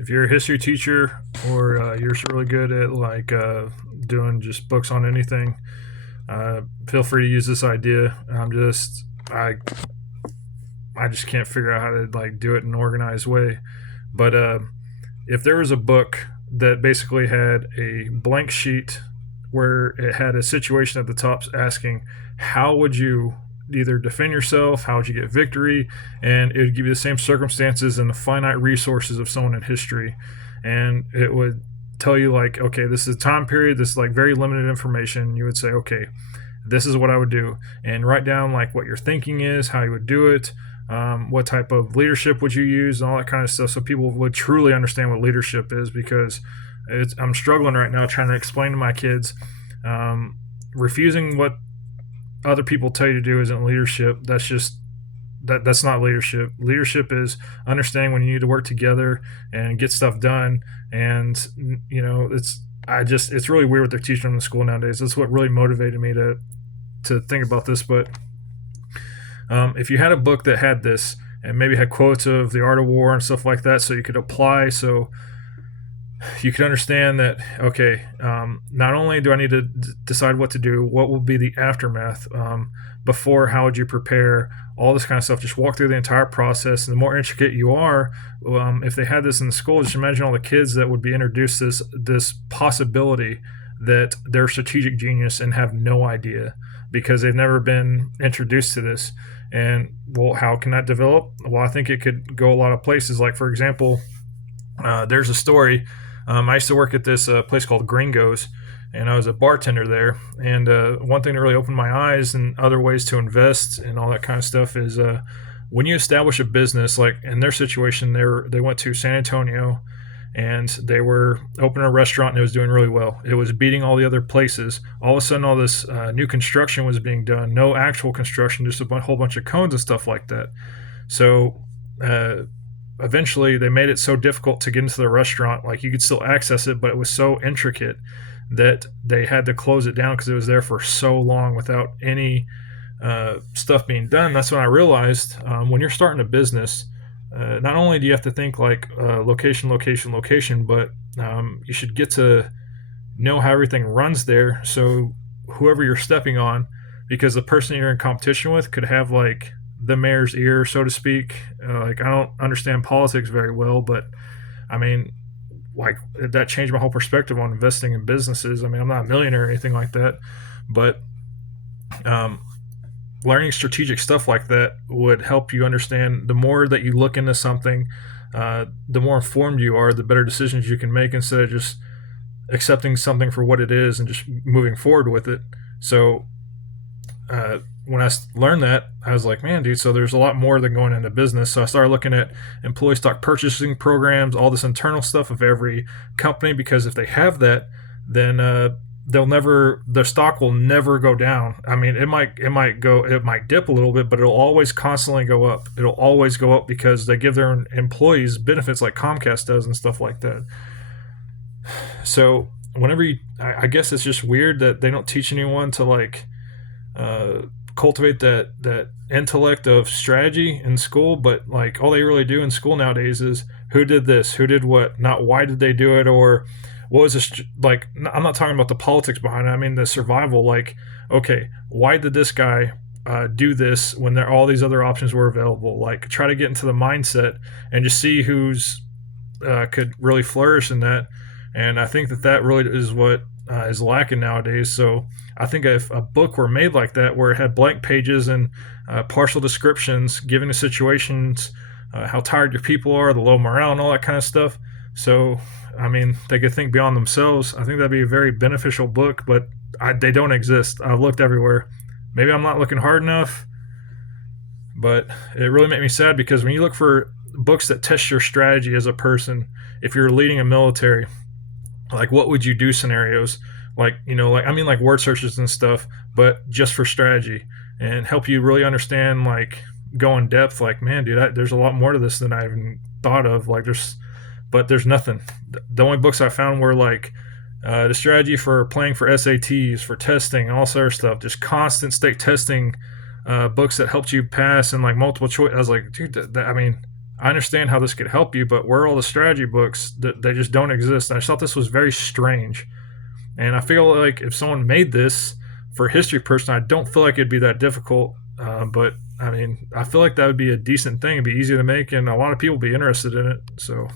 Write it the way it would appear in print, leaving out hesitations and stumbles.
if you're a history teacher or you're really good at doing just books on anything, feel free to use this idea. I just can't figure out how to do it in an organized way. But if there was a book that basically had a blank sheet where it had a situation at the top asking how would you either defend yourself, how would you get victory, and it would give you the same circumstances and the finite resources of someone in history, and it would tell you okay, this is a time period, this is very limited information. You would say, okay, this is what I would do, and write down what your thinking is, how you would do it, what type of leadership would you use, and all that kind of stuff, so people would truly understand what leadership is. Because I'm struggling right now trying to explain to my kids, refusing what other people tell you to do isn't leadership. That's not leadership. Leadership is understanding when you need to work together and get stuff done. And it's really weird what they're teaching in the school nowadays. That's what really motivated me to think about this. But if you had a book that had this and maybe had quotes of the art of war and stuff like that, so you could apply, so you could understand that, okay, not only do I need to decide what to do, what will be the aftermath, before, how would you prepare, all this kind of stuff. Just walk through the entire process. And the more intricate you are, if they had this in the school, just imagine all the kids that would be introduced to this possibility that they're strategic genius and have no idea because they've never been introduced to this. And, well, how can that develop? Well, I think it could go a lot of places. Like, for example, there's a story. I used to work at this place called Gringos, and I was a bartender there. And one thing that really opened my eyes and other ways to invest and all that kind of stuff is when you establish a business, like in their situation, they went to San Antonio and they were opening a restaurant and it was doing really well. It was beating all the other places. All of a sudden, all this new construction was being done. No actual construction, just a whole bunch of cones and stuff like that. So eventually they made it so difficult to get into the restaurant. Like, you could still access it, but it was so intricate that they had to close it down because it was there for so long without any stuff being done. That's when I realized, when you're starting a business, not only do you have to think location, but you should get to know how everything runs there. So whoever you're stepping on, because the person you're in competition with could have the mayor's ear, so to speak. I don't understand politics very well, but I mean, that changed my whole perspective on investing in businesses. I mean, I'm not a millionaire or anything like that, but learning strategic stuff like that would help you understand. The more that you look into something, the more informed you are, the better decisions you can make instead of just accepting something for what it is and just moving forward with it. So when I learned that, I was like, man, dude, so there's a lot more than going into business. So I started looking at employee stock purchasing programs, all this internal stuff of every company, because if they have that, then their stock will never go down. I mean, it might dip a little bit, but it'll always constantly go up. It'll always go up because they give their employees benefits like Comcast does and stuff like that. So whenever I guess it's just weird that they don't teach anyone to cultivate that intellect of strategy in school, but all they really do in school nowadays is who did this, who did what, not why did they do it, or what was this I'm not talking about the politics behind it. I mean the survival. Okay, why did this guy do this when all these other options were available? Try to get into the mindset and just see who's could really flourish in that. And I think that really is what is lacking nowadays. So I think if a book were made like that, where it had blank pages and partial descriptions, giving the situations, how tired your people are, the low morale, and all that kind of stuff. So, I mean, they could think beyond themselves. I think that'd be a very beneficial book, but they don't exist. I've looked everywhere. Maybe I'm not looking hard enough, but it really made me sad because when you look for books that test your strategy as a person, if you're leading a military, what would you do scenarios, word searches and stuff, but just for strategy and help you really understand, go in depth. Man, dude, there's a lot more to this than I even thought of. But there's nothing. The only books I found were the strategy for playing for SATs, for testing, all sort of stuff, just constant state testing, books that helped you pass and multiple choice. I was like, dude, I mean, I understand how this could help you, but where are all the strategy books? That they just don't exist. And I just thought this was very strange. And I feel like if someone made this for a history person, I don't feel like it'd be that difficult. But I mean, I feel like that would be a decent thing. It'd be easy to make, and a lot of people would be interested in it. So